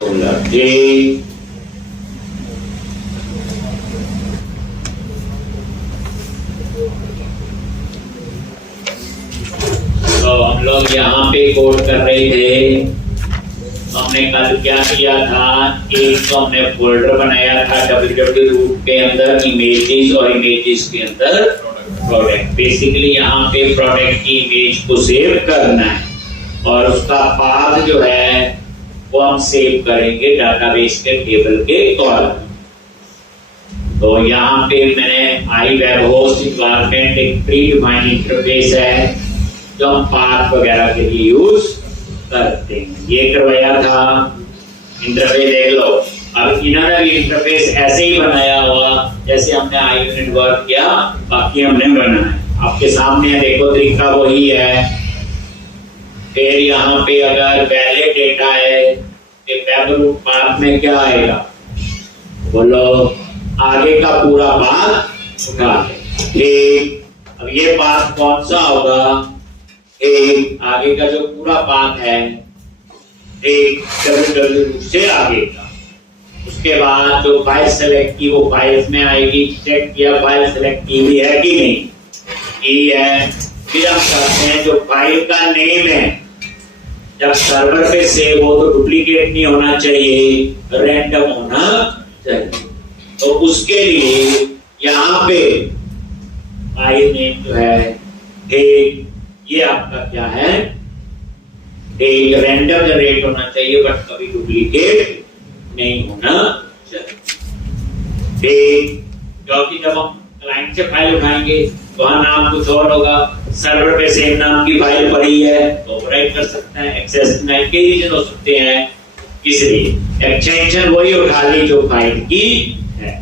जी। तो हम लोग यहाँ पे कोड कर रहे थे। हमने कल क्या किया था, एक तो हमने फोल्डर बनाया था www रूट के अंदर इमेजेस और इमेजेस के अंदर प्रोडक्ट। बेसिकली यहाँ पे प्रोडक्ट की इमेज को सेव करना है और उसका पाथ जो है वो हम सेव करेंगे डाटाबेस के टेबल के कॉलम। तो यहाँ पे मैंने आई वेब होस्ट इन्वायरमेंट एक प्री डिफाइंड इंटरफेस है जो हम पाथ वगैरह के लिए यूज करते हैं। ये करवाया था इंटरफेस, देख लो। अब इन्होंने भी इंटरफेस ऐसे ही बनाया हुआ जैसे हमने आई यूनिट वर्क किया, बाकी हमने बनाया। आपके सामने देखो तरीका वही है। फिर यहाँ पे अगर वैलिड डेटा है तो वेब रूट पाथ में क्या आएगा, बोलो, आगे का पूरा पाथ उठा ले। ठीक, अब ये पाथ कौन सा होगा, एक आगे का जो पूरा पाथ है, एक www से आगे का। उसके बाद जो फाइल सेलेक्ट की वो फाइल्स में आएगी। चेक किया फाइल सेलेक्ट की हुई है कि नहीं, की है। फिर हम करते हैं जो फाइल का नेम है, जब सर्वर पे सेव हो तो डुप्लीकेट नहीं होना चाहिए, रैंडम होना चाहिए। तो उसके लिए यहाँ पे फाइल नेम जो है एक, ये आपका क्या है, एक रैंडम जनरेट होना चाहिए बट कभी डुप्लीकेट नहीं होना चाहिए। क्योंकि जब हम क्लाइंट से फाइल उठाएंगे वहां नाम कुछ और होगा, सर्वर पे सेम नाम की फाइल पड़ी है तो ओवरराइट कर सकते हैं, एक्सेस डिनाई के रीजन हो सकते हैं, इसलिए एक्सटेंशन वही उठा ली जो फाइल की है।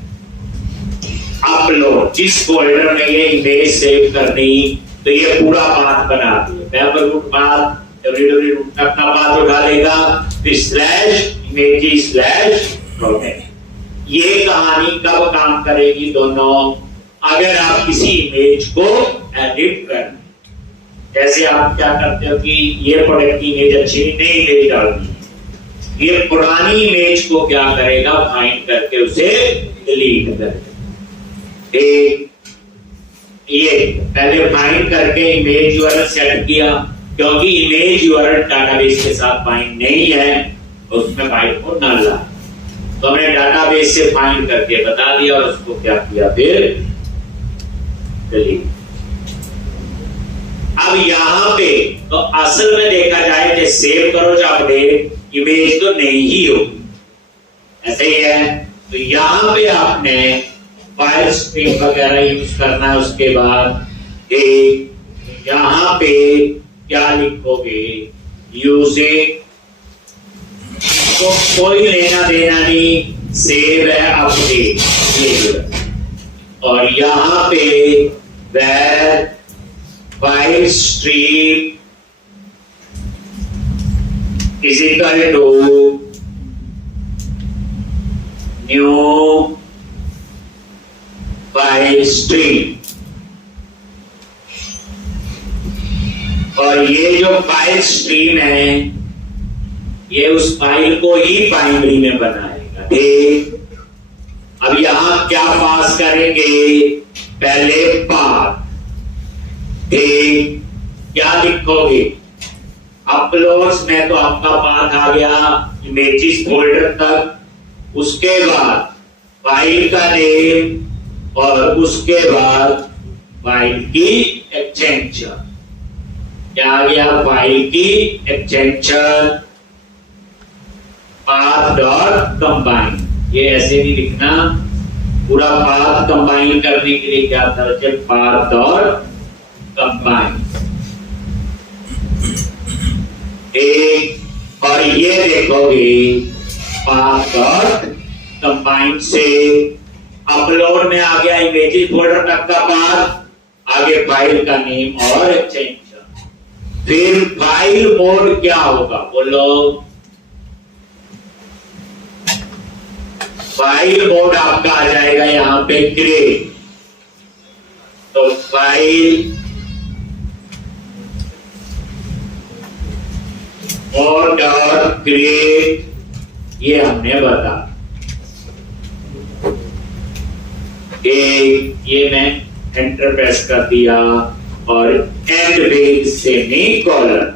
अपलोड, जिस फोल्डर में ये इमेज सेव करनी तो ये पूरा पाथ बना दिया। Web root path www root तक का पाथ उठा लेगा, फिर स्लैश इमेजेस स्लैश प्रोडक्ट। ये कहानी कब काम करेगी दोनों, अगर आप किसी इमेज को एडिट करना, जैसे आप क्या करते हो कि ये प्रोडक्ट की इमेज अच्छी नहीं, इमेज डालनी, ये पुरानी इमेज को क्या करेगा, फाइंड करके उसे डिलीट कर देगा। ये पहले फाइंड करके इमेज यूआरएल सेट किया, क्योंकि इमेज यूआरएल डाटाबेस के साथ फाइंड नहीं है उसमें फाइल को न ला, तो हमने डाटाबेस से फाइंड करके बता दिया और उसको क्या किया, फिर डिलीट। अब यहाँ पे तो असल में देखा जाए कि सेव करो या अपडेट, इमेज तो नहीं ही होगी, ऐसे ही है। तो यहाँ पे आपने फाइल स्ट्रीम वगैरह यूज करना है। उसके बाद यहाँ पे क्या लिखोगे, यूजिंग, तो कोई लेना देना नहीं, सेव है अपडेट। और यहाँ पे var file stream is equal to new file stream. और ये जो फाइल स्ट्रीम है ये उस फाइल को ही प्राइमरी में बनाएगा। ठीक, अब यहां क्या पास करेंगे, पहले पाथ। ठीक, क्या लिखोगे, अपलोड्स में तो आपका पाथ आ गया इमेजेस फोल्डर तक, उसके बाद फाइल का नेम और उसके बाद फाइल की एक्सटेंशन। क्या आ गया, फाइल की एक्सटेंशन पाथ डॉट कंबाइन। ये ऐसे नहीं लिखना, पूरा पाथ कंबाइन करने के लिए क्या था, पाथ डॉट कंबाइन। एक और ये देखोगे पाथ डॉट कंबाइन से अपलोड में आ गया इमेजेस फोल्डर तक का पाथ, आगे फाइल का नेम और एक्सटेंशन। फिर फाइल मोड क्या होगा, बोलो, फाइल मोड आपका आ जाएगा यहाँ पे क्रिएट। तो फाइल और डॉट क्रिएट ये हमने बता कि ये मैं एंटर प्रेस कर दिया और एंड विद सेमीकोलन।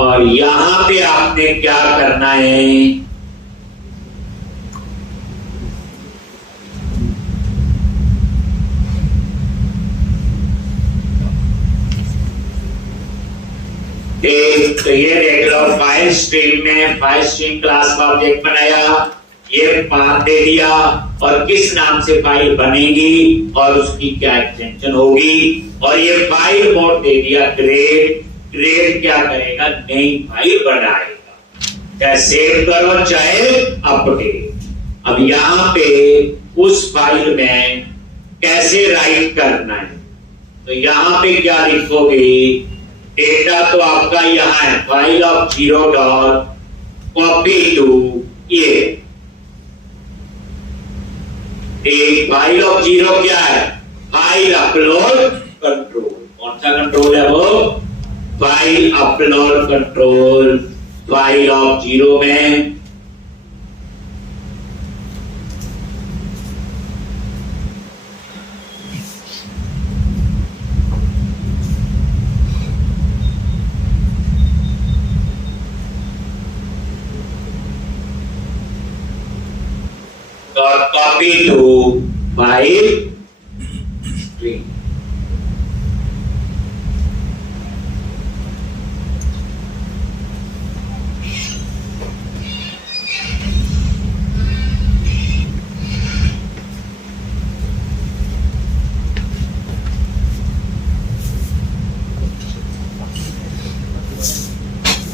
और यहां पे आपने क्या करना है, एक तो ये रेगुलर फाइल स्ट्रीम में फाइल स्ट्रीम क्लास का ऑब्जेक्ट बनाया, ये पाथ दे दिया और किस नाम से फाइल बनेगी और उसकी क्या एक्सटेंशन होगी, और ये फाइल मोड दे दिया क्रिएट। क्रिएट क्या करेगा, नई फाइल बनाएगा, चाहे सेव करो चाहे अपडेट। अब यहां पे उस फाइल में कैसे राइट करना है, तो यहां पे क्या लिखोगे, डेटा तो आपका यहां है, file of 0 dot copy to ये। एक फाइल ऑफ 0 क्या है, फाइल अपलोड कंट्रोल। कौन सा कंट्रोल है वो, file upload control. File of 0 में copy to file string।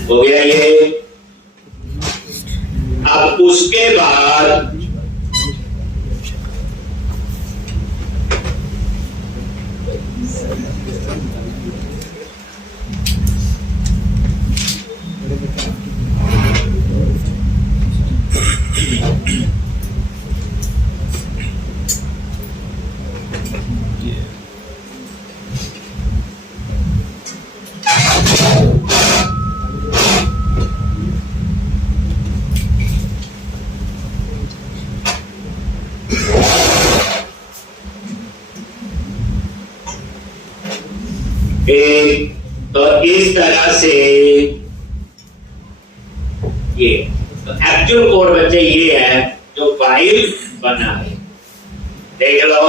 हो गया ये। अब उसके बाद तो इस तरह से ये तो एक्चुअल कोड बच्चे ये है जो फाइल बनाए। देख लो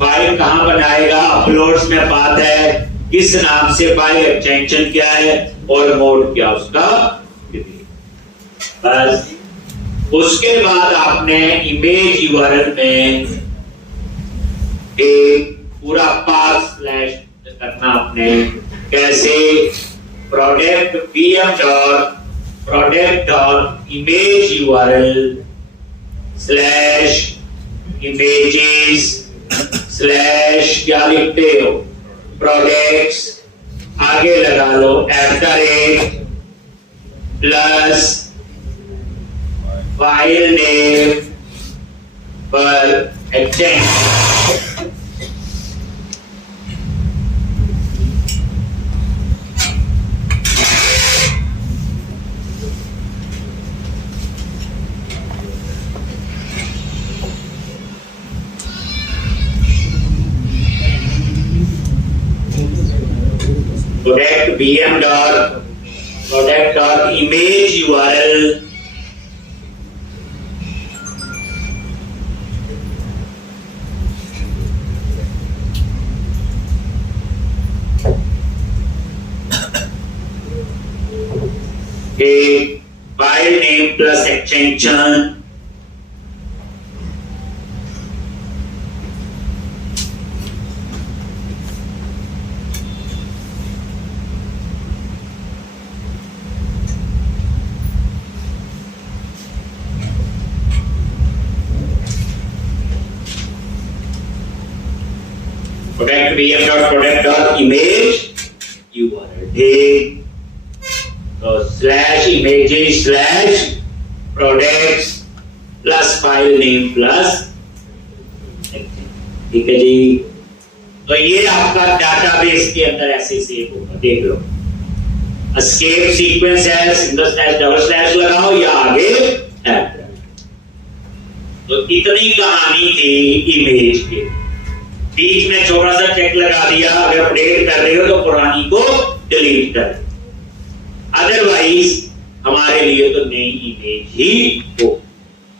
फाइल कहां बनाएगा, अपलोड्स में बात है, किस नाम से फाइल, एक्सटेंशन क्या है और मोड क्या उसका। बस उसके बाद आपने इमेज यूआरएल में एक पूरा पास स्लैश करना आपने। कैसे, product pm dot product dot image URL slash images slash क्या लिखते हो, प्रोडक्ट्स, आगे लगा लो @ प्लस फाइल नेम पर extension. Product pm dot product dot image URL एक file name plus extension product VM dot product dot image URL, ठीक। तो slash images slash products plus file name plus, ठीक है जी। तो ये आपका डाटाबेस के अंदर ऐसे सेव होगा, देख लो। एस्केप सीक्वेंस है, सिंगल स्लैश डबल स्लैश लगाओ या आगे टैब। तो इतनी कहानी थी इमेज के। बीच में छोटा सा चेक लगा दिया, अगर अपडेट कर रहे हो तो पुरानी को डिलीट कर, अदरवाइज हमारे लिए तो नई इमेज ही हो।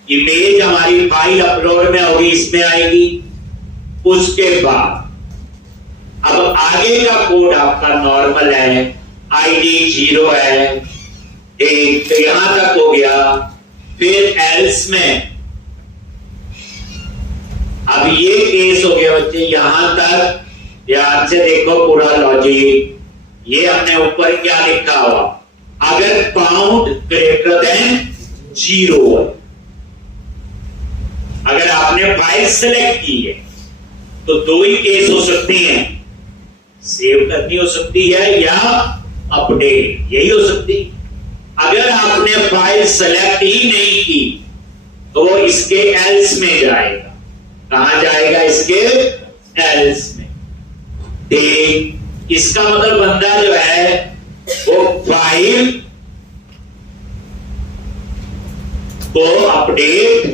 इमेज हमारी फाइल अपलोड में होगी, इसमें आएगी। उसके बाद अब आगे का कोड आपका नॉर्मल है, आईडी 0 है, एक तो यहां तक हो गया। फिर एल्स में अब ये केस हो गया बच्चे, यहां तक ध्यान से देखो पूरा लॉजिक। ये हमने ऊपर क्या लिखा हुआ, अगर काउंट ग्रेटर देन 0 है, अगर आपने फाइल सेलेक्ट की है तो दो ही केस हो सकते हैं, सेव करनी हो सकती है या अपडेट, यही हो सकती। अगर आपने फाइल सेलेक्ट ही नहीं की तो वो इसके एल्स में जाएगा। कहां जाएगा? इसके एल्स में। ठीक, इसका मतलब बंदा जो है वो फाइल को अपडेट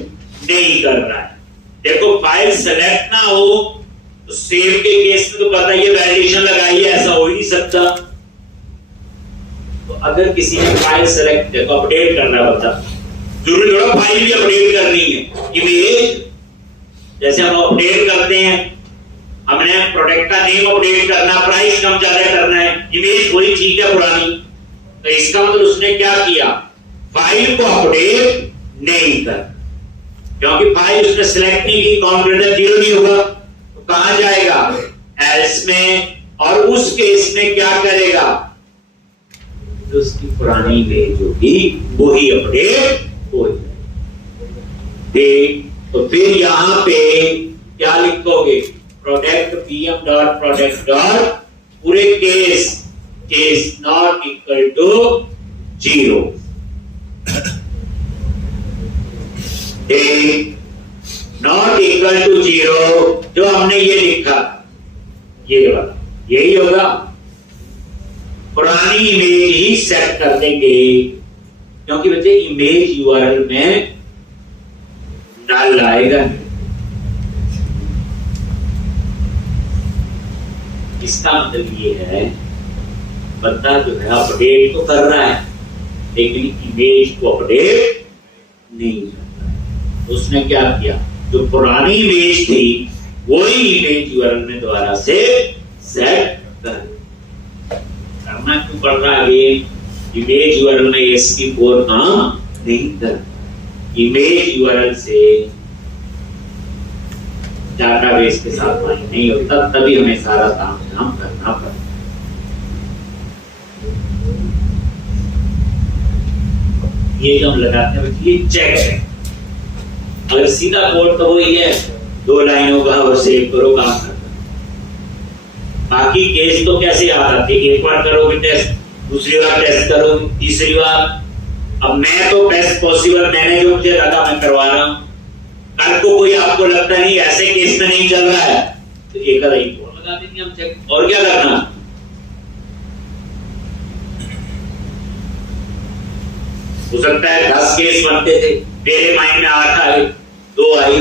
नहीं कर रहा है। देखो फाइल सेलेक्ट ना हो तो सेव के केस में तो पता ही है, वैलिडेशन लगाई है, ऐसा हो ही नहीं सकता। तो अगर किसी ने फाइल सेलेक्ट किया तो अपडेट करना पड़ता, जरूरी थोड़ा फाइल भी अपडेट करनी है। इमेज जैसे हम अपडेट करते हैं, हमने प्रोडक्ट का नेम अपडेट करना, प्राइस कम ज्यादा करना है, इमेज वही चीज है पुरानी। तो इसका मतलब उसने क्या किया, फाइल को अपडेट नहीं कर, क्योंकि फाइल उसने सेलेक्ट नहीं की, काउंट ग्रेटर 0 नहीं होगा। तो कहां जाएगा? एल्स में। और उस केस में क्या करेगा, जो उसकी पुरानी इमेज होगी वही अपडेट हो जाएगी। तो फिर यहां पे क्या लिखोगे, product PM dot product dot पूरे case is not equal to 0। Not equal to 0 जो हमने ये लिखा, ये वाला यही होगा। पुरानी इमेज ही सेट कर देंगे, क्योंकि बच्चे इमेज URL में नल आएगा। इसका मतलब ये है बंदा जो है अपडेट तो कर रहा है, लेकिन इमेज को अपडेट नहीं करता है। उसने क्या किया, जो पुरानी इमेज थी वही इमेज URL में दोबारा से सेट करना क्यों पड़ रहा है? इमेज URL में ASP4 काम नहीं कर, इमेज URL से डाटाबेस के साथ माइंग नहीं होता, तभी हमें सारा काम करना पड़ता। ये जो हम लगाते हैं ये चेक है। अगर सीधा कोड तो वही है, 2 लाइनों का और सेव करो, काम करता। बाकी केस तो कैसे याद आते, एक बार करोगे टेस्ट, दूसरी बार टेस्ट करोगे, तीसरी बार। अब मैं तो बेस्ट पॉसिबल मैंने जो मुझे लगा मैं करवा रहा हूं। कल को कोई आपको लगता नहीं ऐसे केस में नहीं चल रहा है तो एक आधा ही कोड लगा देंगे हम चेक, और क्या करना। हो सकता है 10 केस बनते थे, मेरे माइंड में 8 आए, 2 आई।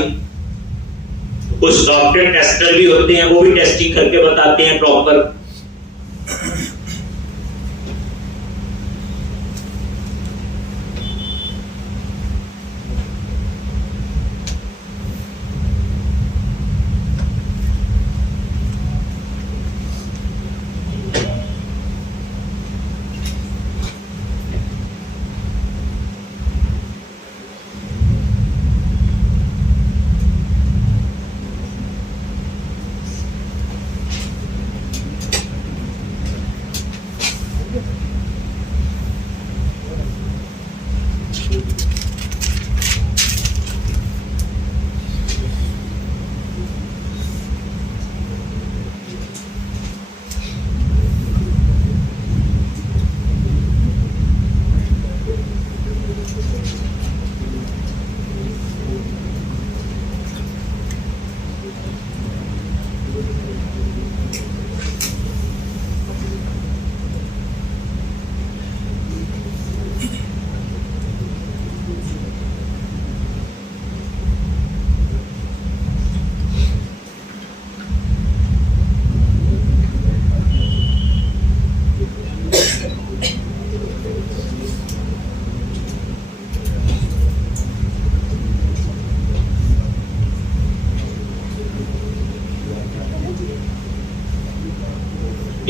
कुछ सॉफ्टवेयर टेस्टर भी होते हैं, वो भी टेस्टिंग करके बताते हैं प्रॉपर।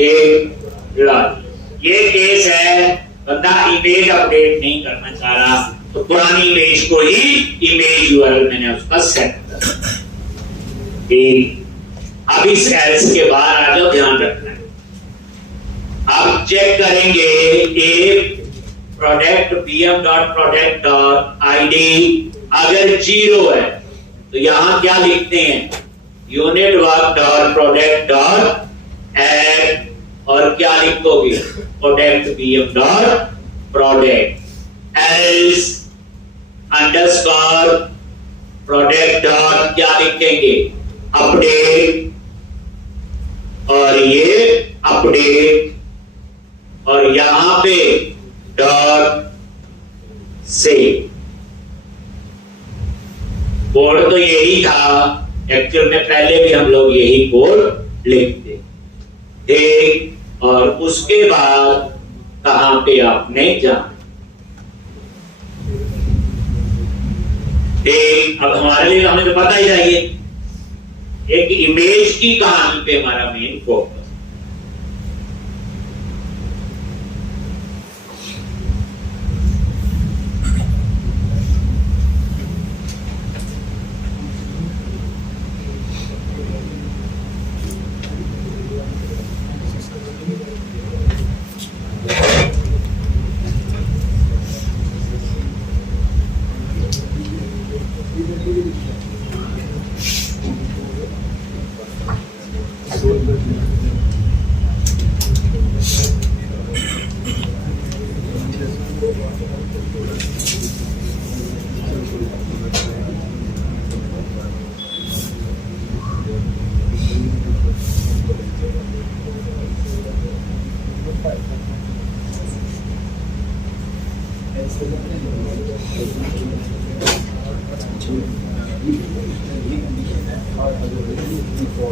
एक ये केस है, बंदा इमेज अपडेट नहीं करना चाह रहा तो पुरानी इमेज को ही इमेज यूआरएल मैंने उसका सेट कर दिया। अब इस एल्स के बाहर आ जाओ, ध्यान रखना है। अब चेक करेंगे ए product pm dot product dot ID अगर 0 है तो यहां क्या लिखते हैं, unit work dot product dot add और क्या लिखोगे, product pm dot product else underscore product dot क्या लिखेंगे, अपडेट और ये अपडेट और यहां पे डॉट सेव। कोड तो यही था, एक्चुअल में पहले भी हम लोग यही कोड लिखते थे। और उसके बाद कहां पे आपने जाना, अब हमारे लिए हमें तो पता ही चाहिए एक इमेज की कहानी पे हमारा मेन फोकस।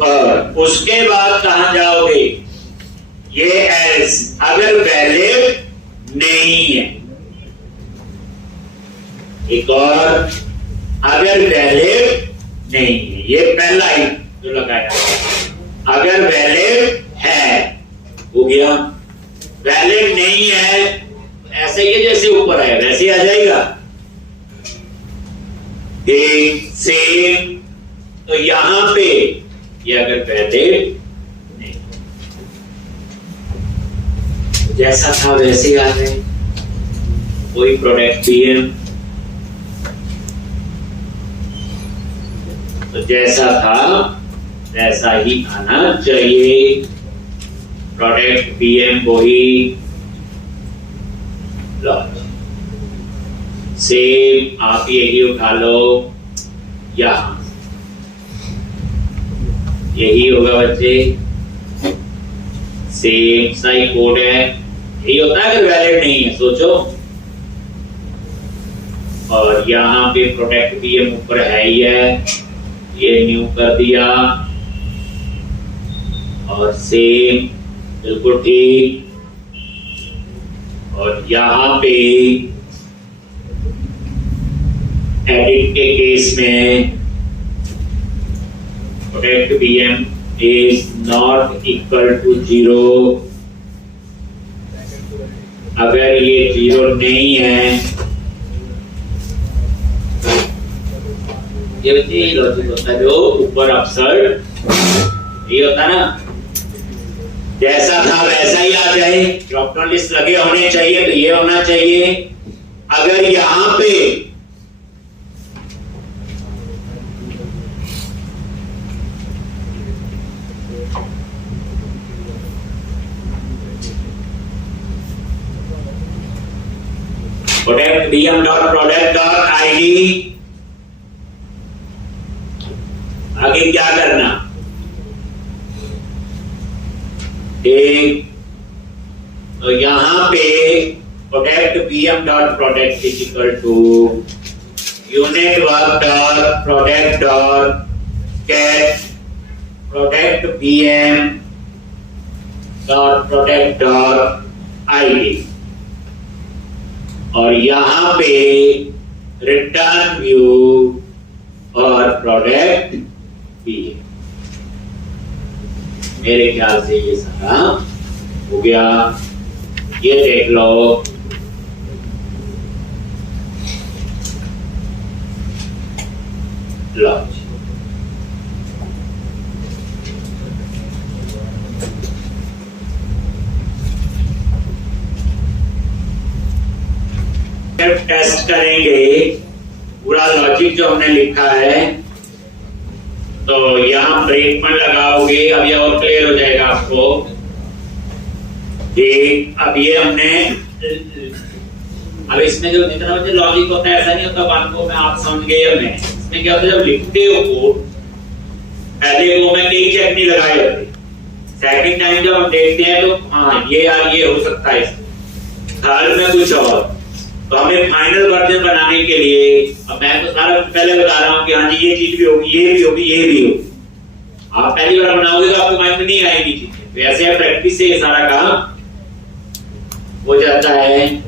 और उसके बाद कहां जाओगे, ये एल्स अगर वैलिड नहीं है, एक और अगर वैलिड नहीं है, ये पहला ही जो लगाया, अगर वैलिड है हो गया, वैलिड नहीं है ऐसे ही जैसे ऊपर है वैसे आ जाएगा। सेम तो यहां पे ये अगर वैलिड नहीं, जैसा था वैसे ही आ गए, कोई प्रोडक्ट pm तो जैसा था वैसा ही आना चाहिए, प्रोडक्ट pm वही सेम आप यही उठा लो, यहां यही होगा बच्चे, सेम सा ही कोड है, यही होता है अगर वैलिड नहीं है सोचो। और यहां पे प्रोडक्ट pm ऊपर है ही है, ये न्यू कर दिया और सेम बिल्कुल ठीक। और यहां पे एडिट के केस में product pm is not equal to 0, अगर ये 0 नहीं है, ये लॉजिक होता है जो ऊपर अपसर्ट ये होता है ना, जैसा था वैसा ही आ जाए, ड्रॉप डाउन लिस्ट लगे होने चाहिए तो ये होना चाहिए। अगर यहां पे product pm dot product dot ID, आगे क्या करना, एक तो यहां पे product pm dot product is equal to unit work dot product dot get product pm dot product dot ID और यहां पे रिटर्न व्यू और प्रोडक्ट pm। मेरे ख्याल से ये सारा हो गया, ये देख लो लो टेस्ट करेंगे पूरा लॉजिक जो हमने लिखा है। तो यहाँ ब्रेक पॉइंट लगाओगे, अब ये और क्लियर हो जाएगा आपको। ठीक, अब ये हमने, अब इसमें जो जितना मुझे लॉजिक होता है ऐसा नहीं होता बात को मैं आप समझ गए। हमने इसमें क्या होता है, जब लिखते हो कोड पहले वो में कई चेक नहीं लगाए होते, सेकंड टाइम जब हम देखते हैं तो हाँ ये यार ये हो सकता है, थर्ड में कुछ और। तो हमें फाइनल वर्जन बनाने के लिए, अब मैं तो सारा पहले बता रहा हूँ कि हाँ जी ये चीज भी होगी, ये भी होगी, ये भी होगी। आप पहली बार बनाओगे तो आपको माइंड में नहीं आएगी चीजें, तो ऐसे प्रैक्टिस से ये सारा काम हो जाता है।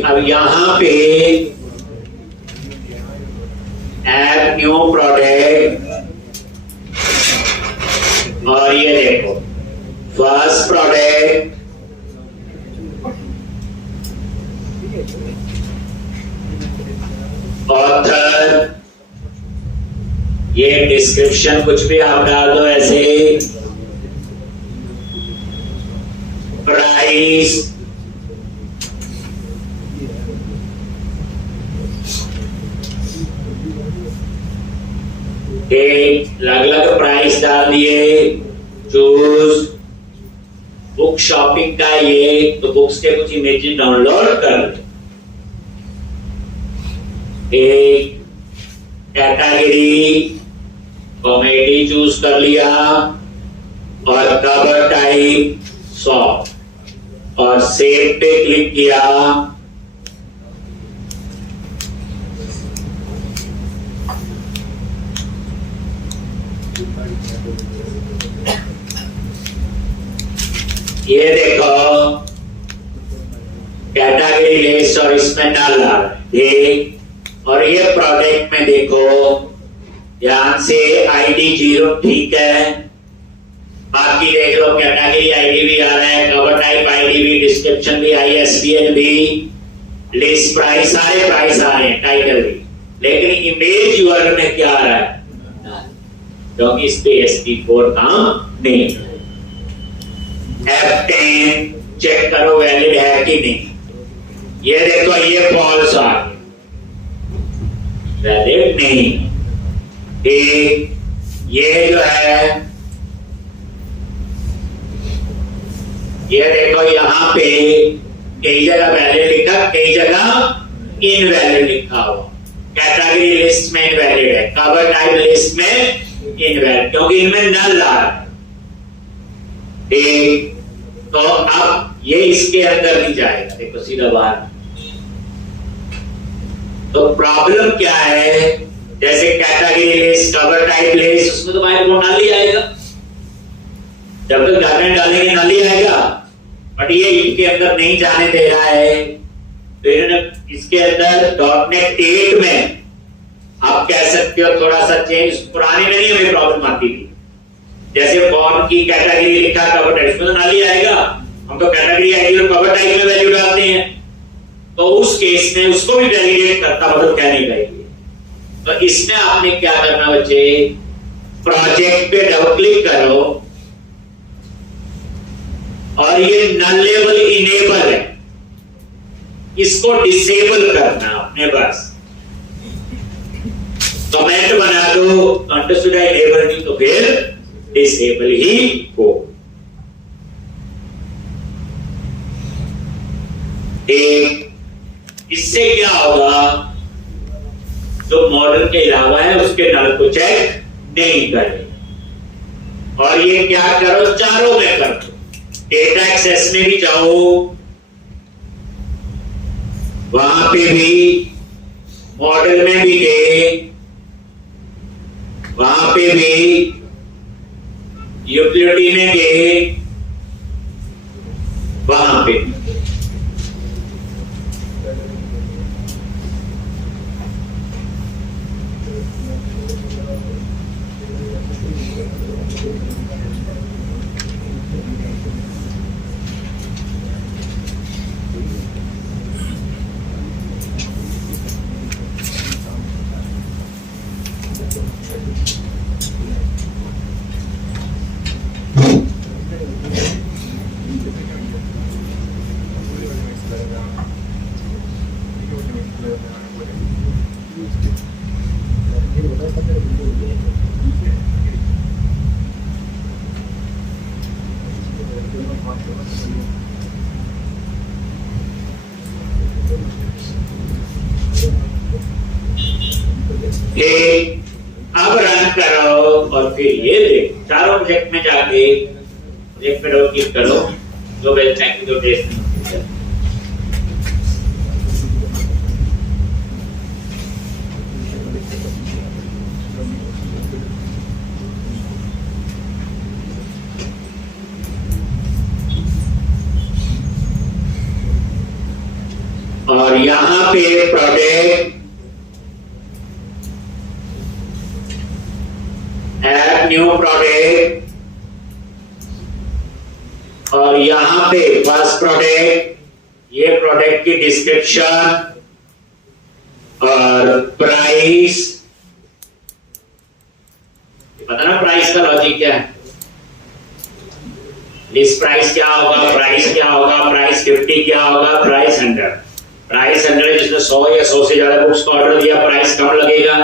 अब यहां पे ऐड न्यू प्रोडक्ट, और ये देखो फर्स्ट प्रोडक्ट, ऑथर, ये डिस्क्रिप्शन कुछ भी आप डाल दो ऐसे, प्राइस, एक अलग अलग प्राइस डाल दिए, चूज बुक शॉपिंग का ये, तो बुक्स के कुछ इमेजेस डाउनलोड कर, एक कैटेगरी कॉमेडी चूज कर लिया, और कवर टाइप सॉफ्ट, और सेव पे क्लिक किया। ये देखो कैटेगरी लिस्ट और इसमें डाला, ठीक। और ये प्रोडक्ट में देखो ध्यान से आईडी 0 ठीक है, बाकी देख लो कैटेगरी आईडी भी आ रहा है, कवर टाइप आईडी भी, डिस्क्रिप्शन भी, ISBN भी, लिस्ट प्राइस, सारे प्राइस आ रहे हैं, टाइटल भी, लेकिन इमेज यूआरएल में क्या आ रहा है, क्योंकि इस पे SP4 काम नहीं। F10 चेक करो वैलिड है कि नहीं, ये देखो ये फॉल्स आ गया, वैलिड नहीं। ठीक, ये जो है ये देखो यहाँ पे कई जगह वैलिड लिखा, कई जगह इनवैलिड लिखा हुआ, कैटेगरी लिस्ट में इनवैलिड है, कवर टाइप लिस्ट में इनवैलिड, क्योंकि इनमें नल आ रहा है। ठीक, तो अब ये इसके अंदर नहीं जाएगा, देखो सीधा बाहर। तो प्रॉब्लम क्या है, जैसे category list, cover type list, उसमें तो बाहर वो नल ही आएगा, जब तक डाटा डालेंगे नल ही आएगा, बट ये इनके अंदर नहीं जाने दे रहा है। तो इन्होंने इसके अंदर .NET 8 में आप कह सकते हो थोड़ा सा चेंज, पुराने में नहीं हमें प्रॉब्लम आती थी, जैसे फॉर्म की कैटेगरी लिखा, कवर टाइप, इसमें तो नल ही आएगा, हम तो कैटेगरी आईडी और कवर टाइप में वैल्यू डालते हैं, तो उस केस में उसको भी वैलिडेट करता, मतलब क्या नहीं करेंगे। तो इसमें आपने क्या करना बच्चे, प्रोजेक्ट पे डबल क्लिक करो, और ये नलेबल इनेबल है, इसको डिसेबल करना आपने, बस कमेंट बना दो, अंडरस्टूड आई इनेबल यू, तो फिर डिसेबल ही हो। एक इससे क्या होगा, जो मॉडल के अलावा है उसके नल को चेक नहीं करे। और ये क्या करो, चारों में कर दो। डेटा एक्सेस में भी जाओ, वहां पे भी मॉडल में भी गए, वहां पे भी यूटिलिटी में गए, वहां पे अब रन करो और फिर ये देखो, चारों प्रोजेक्ट में जाके प्रोजेक्ट पे डबल क्लिक करो, जो वेब थैंक यू टेस्ट और यहां पे प्रोडक्ट ऐड न्यू प्रोडक्ट, और यहां पे फर्स्ट प्रोडक्ट, ये प्रोडक्ट की डिस्क्रिप्शन और प्राइस। पता ना प्राइस का लॉजिक क्या है, लिस्ट प्राइस क्या होगा, प्राइस क्या होगा, प्राइस 50 क्या होगा, प्राइस 100। प्राइस 100 जिसने 100 या 100 से ज्यादा बुक्स का ऑर्डर दिया, प्राइस कम लगेगा।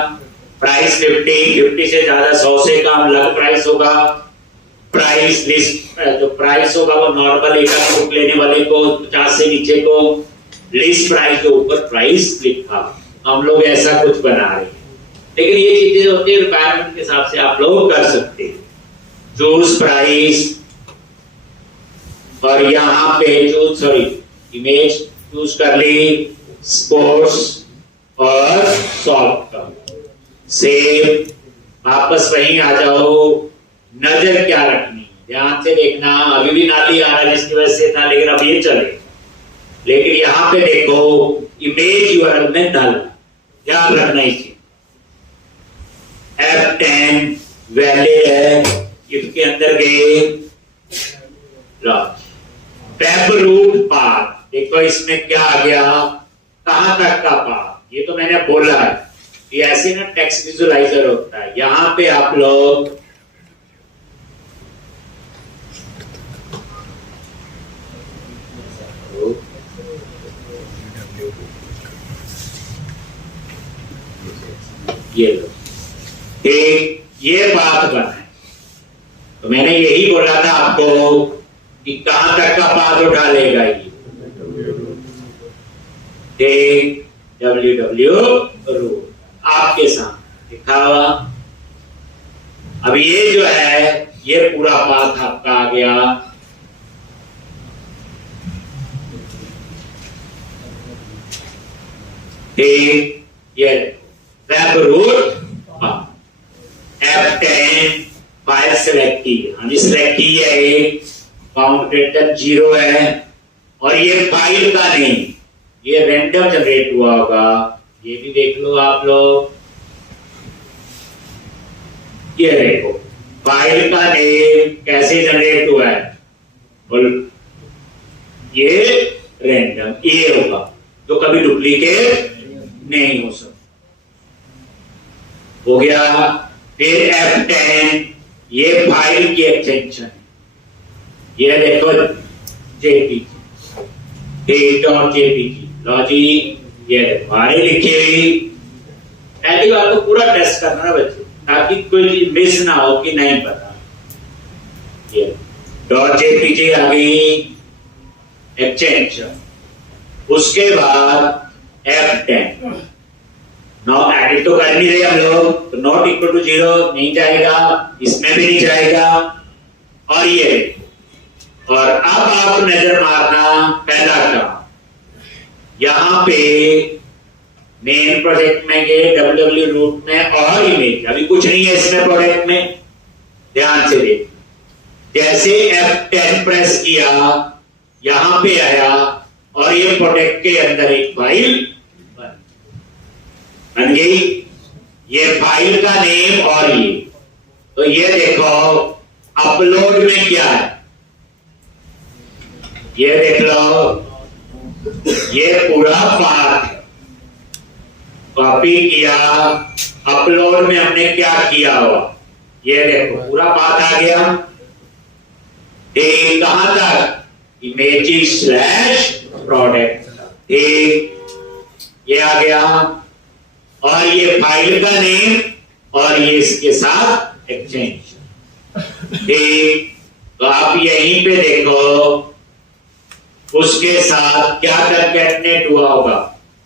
प्राइस 50 से ज्यादा 100 से कम अलग प्राइस होगा। प्राइस लिस्ट जो प्राइस होगा वो नॉर्मल एक बुक लेने वाले को 50 से नीचे को, लिस्ट प्राइस के ऊपर प्राइस लिखा। हम लोग ऐसा कुछ बना रहे हैं, लेकिन ये चीजें होती है रिक्वायरमेंट के हिसाब से आप लोग कर सकते हैं। चूज प्राइस, और यहाँ पे चूज इमेज चूज कर ली, स्पोर्ट्स और सॉफ्ट का सेव। वापस वहीं आ जाओ, नजर क्या रखनी, ध्यान से देखना। अभी भी नाली आ रहा है जिसकी वजह से था, लेकिन अब ये चले। लेकिन यहां पे देखो इमेज यूआरएल में डाल, ध्यान रखना इसे। F10 वैलिड है, इसके अंदर गए वेब रूट पाथ। देखो इसमें क्या आ गया, कहां तक का पाथ, ये तो मैंने बोला है। ये ऐसे ना टेक्स्ट विजुअलाइजर होता है। यहां पे आप लोग ये बात बना है, तो मैंने यही बोला था आपको कि कहां तक का पाथ उठा लेगा ये www रूट आपके सामने लिखा हुआ। अब ये जो है ये पूरा पाथ आपका आ गया। ये web root F10 file select की, हमने सिलेक्ट की है, एक काउंट ग्रेटर 0 है, और ये फाइल का नहीं, ये रैंडम जनरेट हुआ होगा। ये भी देख लो आप लोग, ये देखो फाइल का नेम कैसे जनरेट हुआ है, और ये रैंडम ये होगा, जो कभी डुप्लीकेट नहीं हो सकता। हो गया। फिर F10 ये फाइल की एक्सटेंशन है, ये देखो JPG, लॉजिक ये हमारे लिखी हुई। पहली बात तो पूरा टेस्ट करना ना बच्चों, ताकि कोई चीज मिस ना हो कि नहीं पता। ये .jpg आ गई एक्सटेंशन, उसके बाद F10। नाउ एडिट तो कर नहीं रहे हम लोग, तो नॉट इक्वल टू 0 नहीं जाएगा, इसमें भी नहीं जाएगा, और ये, और अब आप नजर मारना पहला काम, यहां पे मेन प्रोजेक्ट में गए www रूट में और इमेज, अभी कुछ नहीं है इसमें प्रोजेक्ट में, ध्यान से देख, जैसे F10 प्रेस किया यहां पे आया और ये प्रोजेक्ट के अंदर एक फाइल बन गई, ये फाइल का नेम और ये, तो ये देखो अपलोड में क्या है, ये देख लो, ये पूरा पाथ कॉपी किया, अपलोड में हमने क्या किया हुआ, ये देखो पूरा पाथ आ गया, एक कहां तक, इमेजेस स्लैश प्रोडक्ट, एक ये आ गया, और ये फाइल का नेम और ये इसके साथ एक्सटेंशन, ठीक, तो आप यहीं पे देखो उसके साथ क्या कंकैटिनेट हुआ होगा,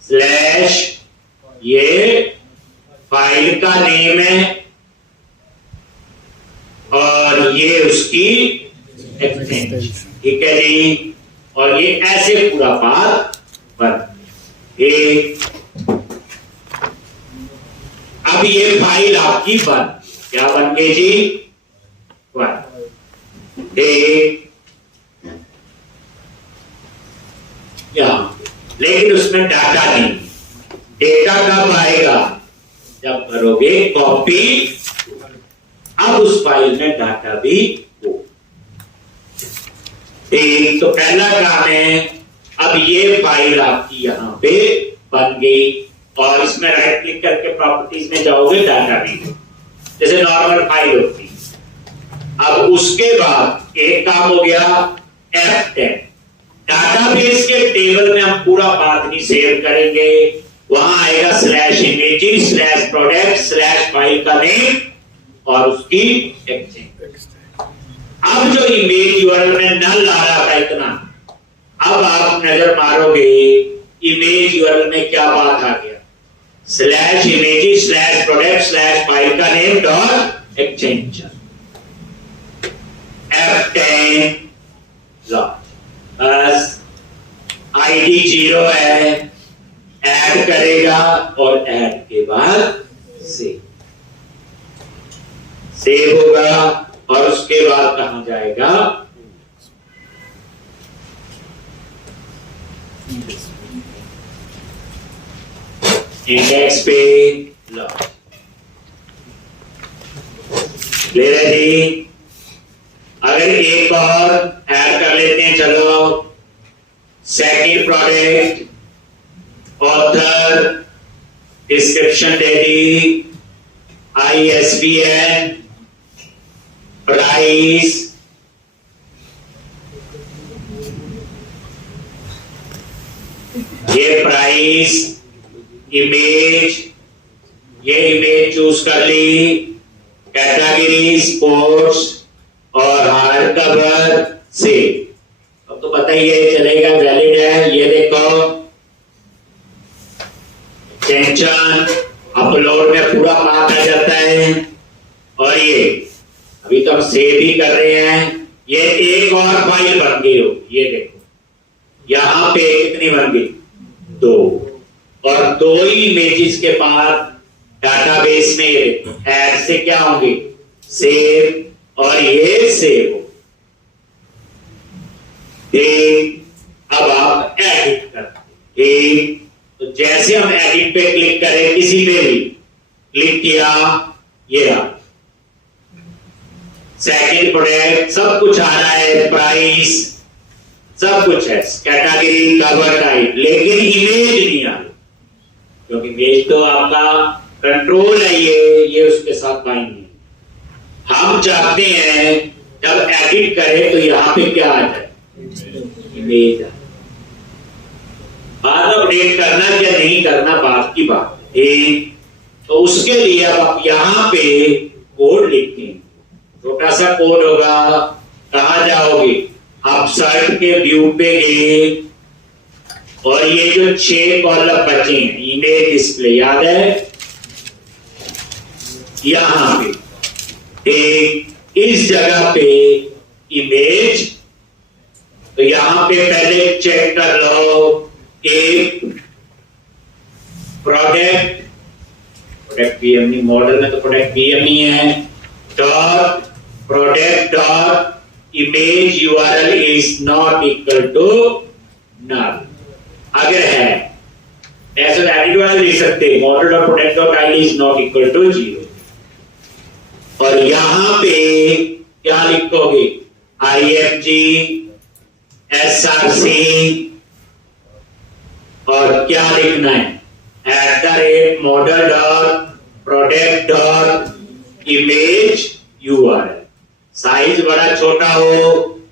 स्लैश ये फाइल का नेम है और ये उसकी एक्सटेंशन, ठीक है जी, और ये ऐसे पूरा पाथ बन, एक, अब ये फाइल आपकी बन, क्या बन गई जी, बन, एक, लेकिन उसमें डाटा नहीं, डेटा कब आएगा, जब करोगे कॉपी, अब उस फाइल में डाटा भी हो, ठीक, तो पहला काम है, अब ये फाइल आपकी यहां पे बन गई, और इसमें राइट क्लिक करके प्रॉपर्टीज में जाओगे, डाटा भी जैसे नॉर्मल फाइल होती है। अब उसके बाद एक काम हो गया F10, डाटाबेस के टेबल में हम पूरा पाथ नहीं सेव करेंगे, वहां आएगा slash images slash product slash file का नेम और उसकी एक्सटेंशन। अब जो इमेज यूआरएल में नल आ रहा था इतना, अब आप नजर मारोगे इमेज यूआरएल में क्या बात आ गया, slash images slash product slash file का नेम डॉट एक्सटेंशन, F10 बस आईडी 0 है, ऐड करेगा और ऐड के बाद सेव होगा, और उसके बाद कहां जाएगा, इंडेक्स पे लॉग, ले रहे जी। अगर एक और ऐड कर लेते हैं, चलो, सेकंड प्रोडक्ट, ऑथर, डिस्क्रिप्शन दे दी, ISBN, प्राइस, ये प्राइस, इमेज, ये इमेज चूज कर ली, कैटेगरी स्पोर्ट्स और हार्ड कवर से, अब तो पता ही है चलेगा, वैलिड है, ये देखो टेंशन, अपलोड में पूरा पाथ आ जाता है, और ये अभी तो हम सेव ही कर रहे हैं, ये एक और फाइल बन गई हो, ये देखो यहां पे कितनी बन गई, 2, और 2 ही इमेजेस के बाद डाटाबेस में ये देखो ऐड से क्या होंगे, सेव, और ये सेव हो, अब आप एडिट करते, ठीक, तो जैसे हम एडिट पे क्लिक करें, किसी पे भी क्लिक किया, ये रहा सेकंड प्रोडक्ट, सब कुछ आ रहा है, प्राइस सब कुछ है, कैटेगरी, कवर टाइप, लेकिन इमेज नहीं आ रही, क्योंकि इमेज तो आपका कंट्रोल है, ये उसके साथ बाइंड नहीं। हम चाहते हैं जब एडिट करें तो यहां पे क्या आ जाए, इमेज। बाद अपडेट करना क्या नहीं करना बात की बात, ठीक, तो उसके लिए अब आप यहां पे कोड लिखते हैं, छोटा सा कोड होगा, कहां जाओगे, आप सर्च के व्यू पे गए, और ये जो 6 कॉलम बचे हैं इमेज डिस्प्ले, याद है यहां पे एक इस जगह पे इमेज, तो यहां पे पहले चेक कर लो एक प्रोडक्ट पीएम नहीं, मॉडल में तो प्रोडक्ट पीएम नहीं है, dot product dot image URL is not equal to null. अगर है ऐसा एडिट वाला लिख सकते model dot product dot ID is not equal to 0। और यहां पे क्या लिखोगे, IMG SRC और क्या लिखना है @model dot product dot image URL. Size बड़ा छोटा हो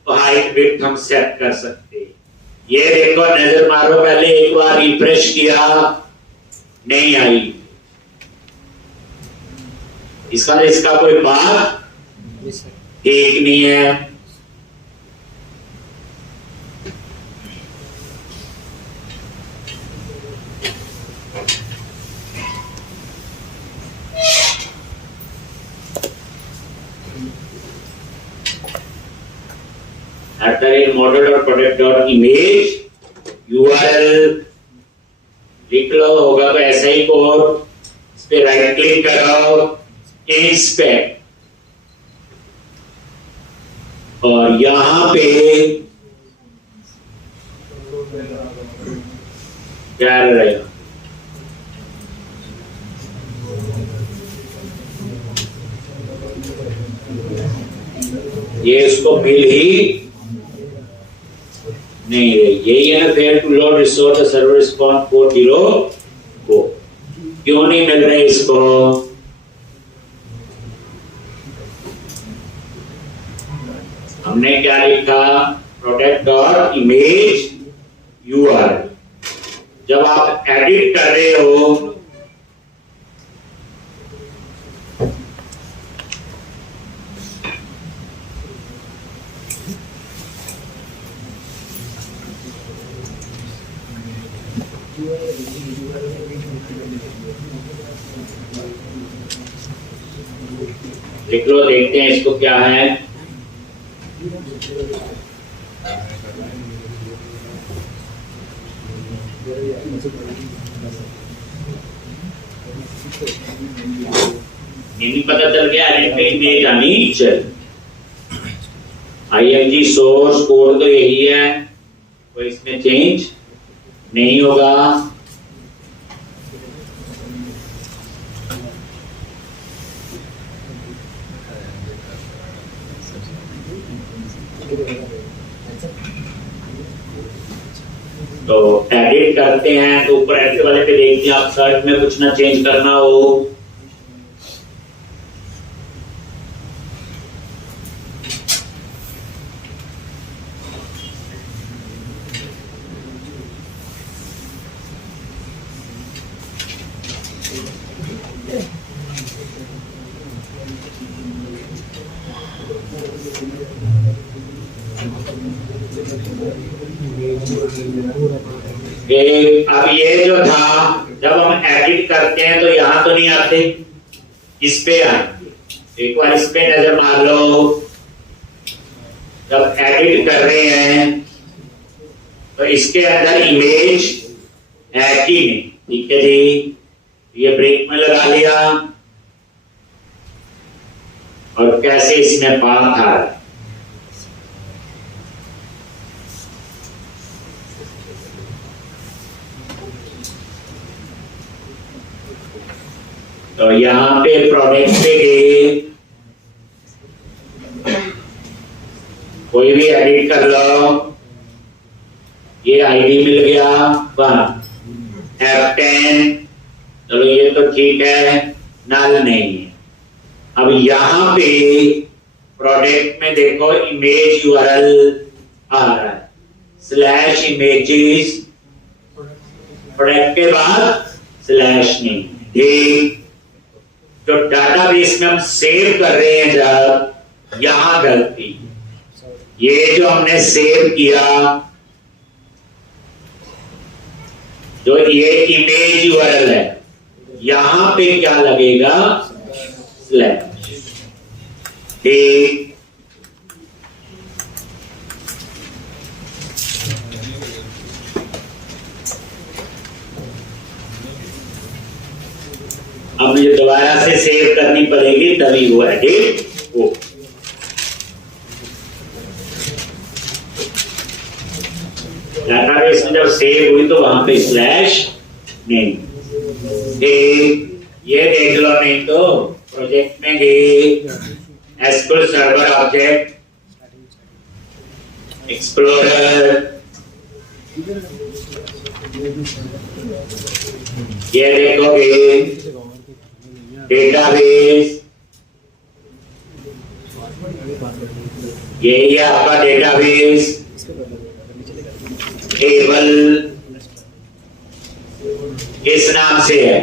तो हाइट विड्थ हम सेट कर सकते हैं। ये देखो नजर मारो, पहले एक बार रिफ्रेश किया नहीं आई, इसका कोई बात ठीक नहीं है। Model dot product dot image URL लिख लो, होगा तो ऐसा ही कोड, इस पे राइट क्लिक करो, इंस्पेक्ट, और यहां पे क्या रहेगा, ये इसको मिल ही नहीं रही, यही है ना failed to load resource server response 40 को क्यों नहीं मिल रहे इसको। हमने क्या लिखा, प्रोडक्ट डॉट इमेज यूआरएल। जब आप एडिट कर रहे हो लिख लो, देखते हैं इसको क्या है। नहीं पता चल गया, इमेज आनी चल। IMG सोर्स कोड तो यही है, कोई इसमें चेंज नहीं होगा। तो एडिट करते हैं तो ऊपर एडिट वाले पे देखते हैं, आप सर्च में कुछ ना चेंज करना हो अब ये जो था, जब हम एडिट करते हैं तो यहां तो नहीं आते, इस पे आएंगे। एक बार इस पे नजर मार लो, जब एडिट कर रहे हैं तो इसके अंदर इमेज है कि नहीं, ठीक है जी। ये ब्रेक में लगा लिया और कैसे इसमें पाथ आ रहा, तो यहां पे प्रोडक्ट पे गए, कोई भी एडिट कर लो, ये आईडी मिल गया 1 F10, चलो ये तो ठीक है, नल नहीं है। अब यहां पे प्रोडक्ट में देखो इमेज यूआरएल आ रहा है, /images, प्रोडक्ट के बाद स्लैश नहीं, ठीक। जो डाटाबेस में हम सेव कर रहे हैं, जब यहां गलती, ये जो हमने सेव किया जो ये इमेज यूआरएल है यहां पे क्या लगेगा, स्लैश। ठीक, अब मुझे दोबारा से सेव करनी पड़ेगी तभी वो एडिट हो। डाटाबेस में जब सेव हुई तो वहां पे स्लैश नहीं। ये देख लो, नहीं तो प्रोजेक्ट में गए एसक्यूएल सर्वर ऑब्जेक्ट एक्सप्लोरर, ये देखोगे डेटाबेस, ये आपका डेटाबेस टेबल इस नाम से है।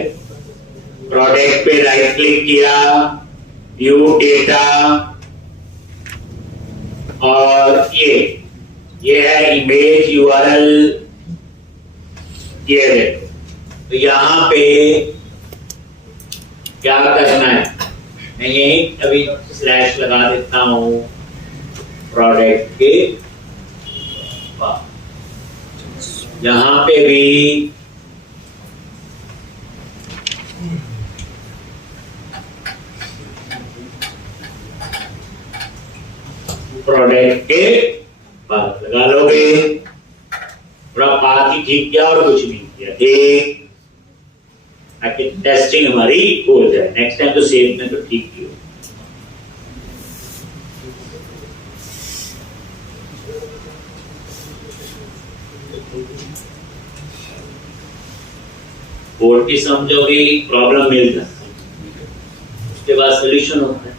प्रोडक्ट पे राइट क्लिक किया, व्यू डेटा, और ये है इमेज यूआरएल। ये देखो, तो यहां पे क्या करना है, मैं यही अभी स्लैश लगा देता हूं प्रोडक्ट के पास। यहां पे भी प्रोडक्ट के पास लगा लोगे। थोड़ा पाथ ही ठीक किया और कुछ नहीं किया, ठीक, ताकि टेस्टिंग हमारी हो जाए। नेक्स्ट टाइम तो सेव में तो ठीक ही हो। कोड की समझोगे प्रॉब्लम मिल जाती है, उसके बाद सोल्यूशन होता है।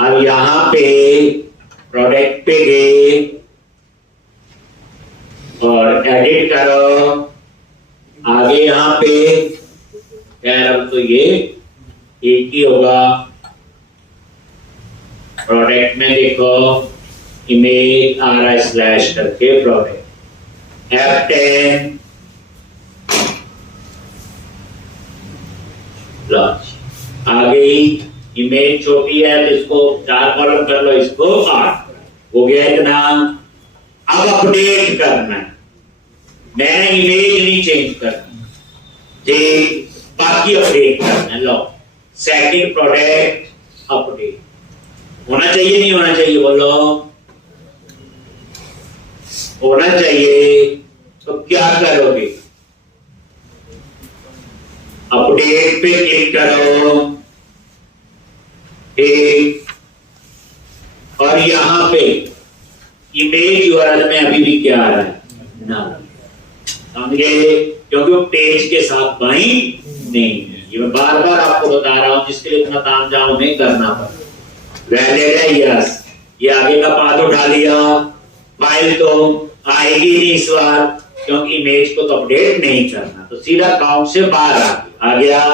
अब यहां पे प्रोडक्ट पे गए और एडिट करो। आगे यहां पे यार अब तो ये एक ही होगा। प्रोडक्ट में देखो इमेज आ रहा है स्लैश करके प्रोडक्ट F10 लॉन्च। आगे इमेज छोटी है तो इसको 4 कॉलम कर लो, इसको 8 हो गया इतना। अब अपडेट करना है, मैंने इमेज नहीं चेंज करनी, ठीक, बाकी अपडेट करना है। लो सेकंड प्रोडक्ट अपडेट होना चाहिए, नहीं होना चाहिए, बोलो होना चाहिए। तो क्या करोगे, अपडेट पे क्लिक करो, ठीक, और यहां पे इमेज यूआरएल में अभी भी क्या आ रहा है, ना, समझे, क्योंकि वो पेज के साथ बाइंड नहीं है। ये मैं बार बार आपको बता रहा हूं, जिसके लिए इतना तामझाम हमें करना पड़ा। वैलिड है, यस, ये आगे का पाथ उठा लिया, फाइल तो आएगी नहीं इस बार, क्योंकि इमेज को तो अपडेट नहीं करना, तो सीधा काउंट से बाहर आ गया।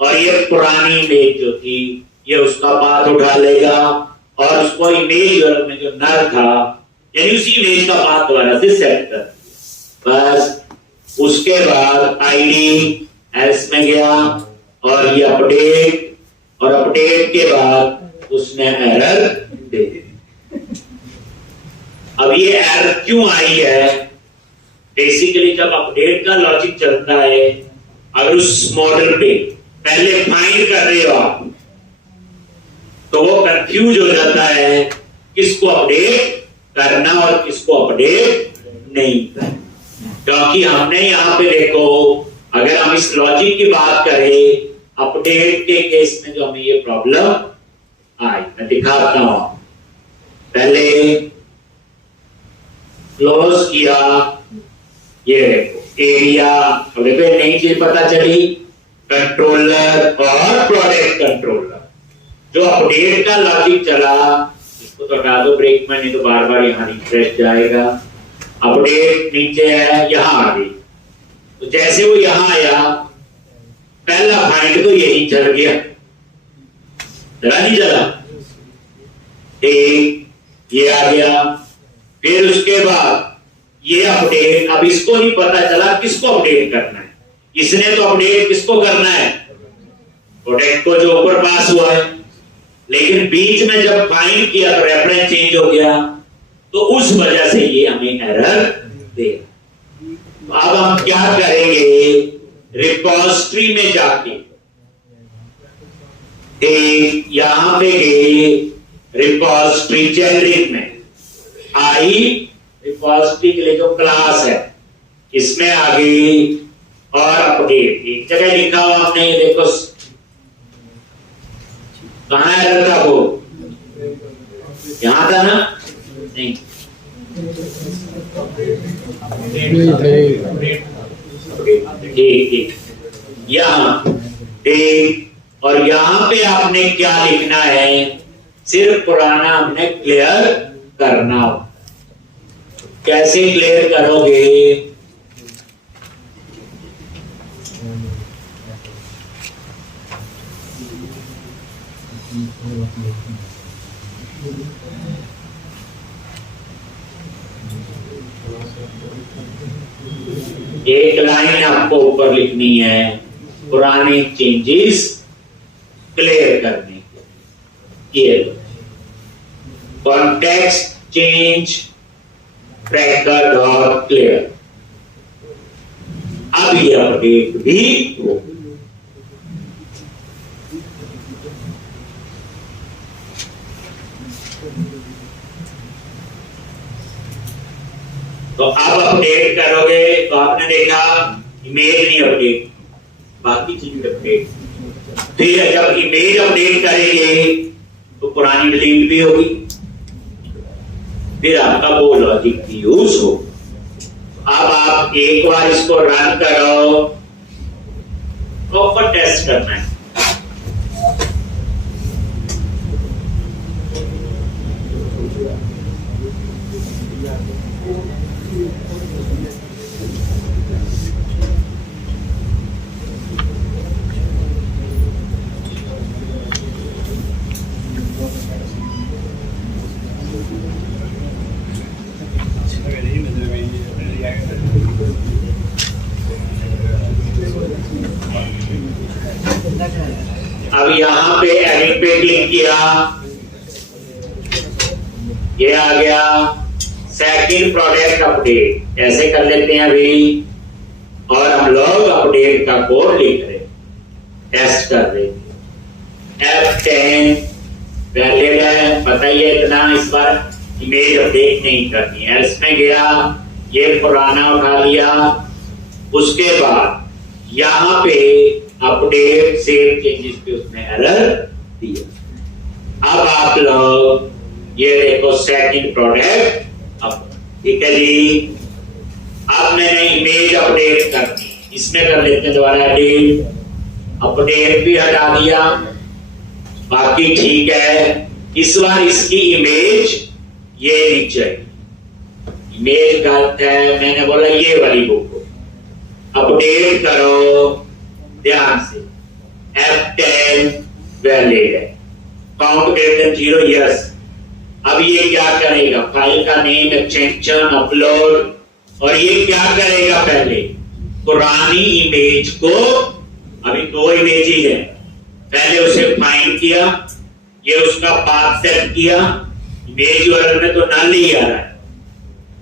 और ये पुरानी इमेज जो थी ये उसका पाथ उठा लेगा और उसको इमेज यूआरएल में जो नल था यानी उसी इमेज का पाथ दोबारा से सेट कर, बस उसके बाद आईडी एल्स में गया और ये अपडेट, और अपडेट के बाद उसने एरर दे दी। अब ये एरर क्यों आई है, बेसिकली जब अपडेट का लॉजिक चलता है, अगर उस मॉडल पे पहले फाइंड कर रहे हो आप तो वो कंफ्यूज हो जाता है किसको अपडेट करना और किसको अपडेट नहीं करना। क्योंकि हमने यहां पे देखो, अगर हम इस लॉजिक की बात करें, अपडेट के केस में जो हमें ये प्रॉब्लम आई, मैं दिखाता हूं। पहले क्लोज किया, ये देखो एरिया, देखो नई चीज पता चली, कंट्रोलर और प्रोडक्ट कंट्रोलर। जो अपडेट का लॉजिक चला इसको तो हटा दो ब्रेक में, नहीं तो बार बार यहाँ रिफ्रेश जाएगा। अपडेट नीचे है, यहां आ गई, तो जैसे वो यहां आया पहला फाइंड तो यही चल गया, चला नहीं चला, ठीक, ये आ गया। फिर उसके बाद ये अपडेट, अब इसको नहीं पता चला किसको अपडेट करना है, इसने तो अपडेट किसको करना है, प्रोडक्ट को जो ऊपर पास हुआ है, लेकिन बीच में जब फाइंड किया तो रेफरेंस चेंज हो गया, तो उस वजह से ये हमें एरर दे। अब हम क्या करेंगे, रिपोजिटरी में जाके यहां पे गए, रिपोजिटरी जेनरिक में आई, रिपोजिटरी के लिए जो क्लास है इसमें आ गई, और अपडेट एक जगह लिखा हुआ आपने, ये देखो कहां एरर था, वो यहां था ना, नहीं ठीक, यहां ठीक, और यहां पे आपने क्या लिखना है, सिर्फ पुराना हमने क्लियर करना हो। कैसे क्लियर करोगे, एक लाइन आपको ऊपर लिखनी है, पुराने चेंजेस क्लियर करने के, context change tracker dot clear. अब ये अपडेट भी हो, तो अब अपडेट करोगे तो आपने देखा इमेज नहीं अपडेट, बाकी चीज अपडेट। फिर जब इमेज अपडेट करेंगे तो पुरानी डिलीट भी होगी, फिर आपका वो लॉजिक यूज हो। अब आप एक बार इसको रन करो, प्रॉपर टेस्ट करना है। अब यहां पे एडिट पे क्लिक किया, ये आ गया सेकंड प्रोडक्ट अपडेट, ऐसे कर लेते हैं अभी, और हम लोग अपडेट का कोड लिख रहे, टेस्ट कर रहे। F10 वैलिड है, बताइए इतना, इस बार इमेज अपडेट नहीं करनी है। इसमें गया, ये पुराना उठा लिया, उसके बाद यहां पे अपडेट सेव चेंजेस पे उसने एरर दिया। अब आप लोग ये देखो सेकंड प्रोडक्ट अब, ठीक है जी। अब मैंने इमेज अपडेट करनी, इसमें कर लेते हैं दोबारा एडिट, अपडेट भी हटा दिया, बाकी ठीक है। इस बार इसकी इमेज ये नीचे, इमेज गलत है, मैंने बोला ये वाली बुक अपडेट करो ध्यान से। F10 वैलिड है, काउंट ग्रेटर देन 0 यस। अब ये क्या करेगा, फाइल का नेम, एक्सटेंशन, अपलोड, और ये क्या करेगा, पहले पुरानी इमेज को, अभी 2 इमेजेस हैं, पहले उसे फाइंड किया, ये उसका पाथ सेट किया, इमेज यूआरएल में तो नल ही आ रहा है,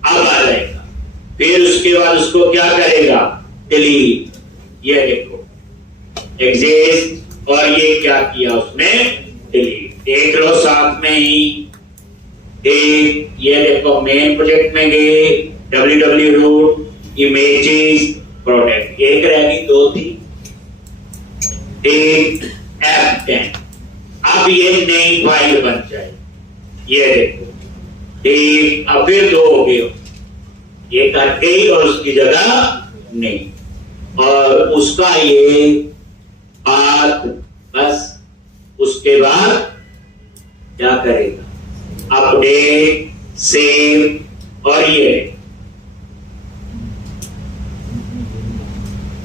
अब आ जाएगा। फिर उसके बाद उसको क्या करेगा, डिलीट, ये देखो एग्जिस्ट, और ये क्या किया उसने, डिलीट। देख लो साथ में ही, ये देखो मेन प्रोजेक्ट में गए, www रूट इमेजेस प्रोडक्ट, एक रहेगी, 2 थी, एक F10। अब ये नई फाइल बन जाए, ये देखो एक, अब फिर 2 हो गए, एक हट गई और उसकी जगह नहीं, और उसका ये बात बस। उसके बाद क्या करेगा, अपडेट, सेव, और ये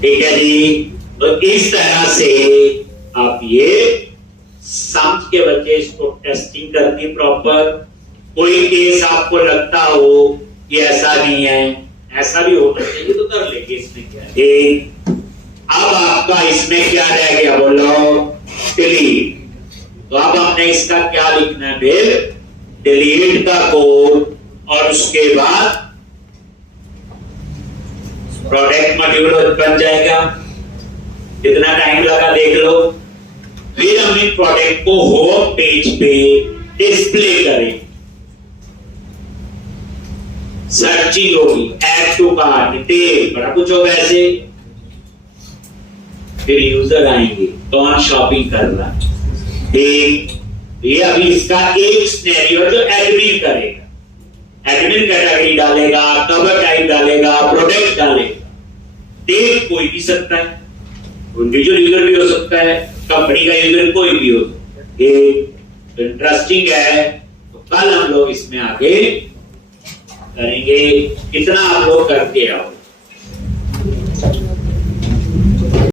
ठीक है जी। तो इस तरह से आप ये समझ के बच्चे इसको टेस्टिंग करनी प्रॉपर। कोई केस आपको लगता हो कि ऐसा नहीं है ऐसा भी होना चाहिए तो कर लेंगे, इसमें क्या है। ठीक, अब आपका इसमें क्या रह गया बोलो, डिलीट। तो अब हमने इसका क्या लिखना है फिर, डिलीट का कोड और उसके बाद प्रोडक्ट मॉड्यूल बन जाएगा। कितना टाइम लगा देख लो। फिर हम इन प्रोडक्ट को होम पेज पे डिस्प्ले करें, सर्चिंग होगी, ऐड टू कार्ट, डिटेल, बड़ा कुछ होगा ऐसे। फिर यूजर आएंगे, कौन शॉपिंग कर रहा है। ठीक, ये अभी इसका एक सिनेरियो जो एडमिन करेगा, एडमिन कैटेगरी डालेगा, कवर टाइप डालेगा, प्रोडक्ट डालेगा। डेट कोई भी सकता है, इंडिविजुअल यूजर भी हो सकता है, कंपनी का यूजर कोई भी हो सकता है। ये इंटरेस्टिंग है, तो कल हम लोग इसमें आगे करेंगे। कितना आप लोग करके आओ।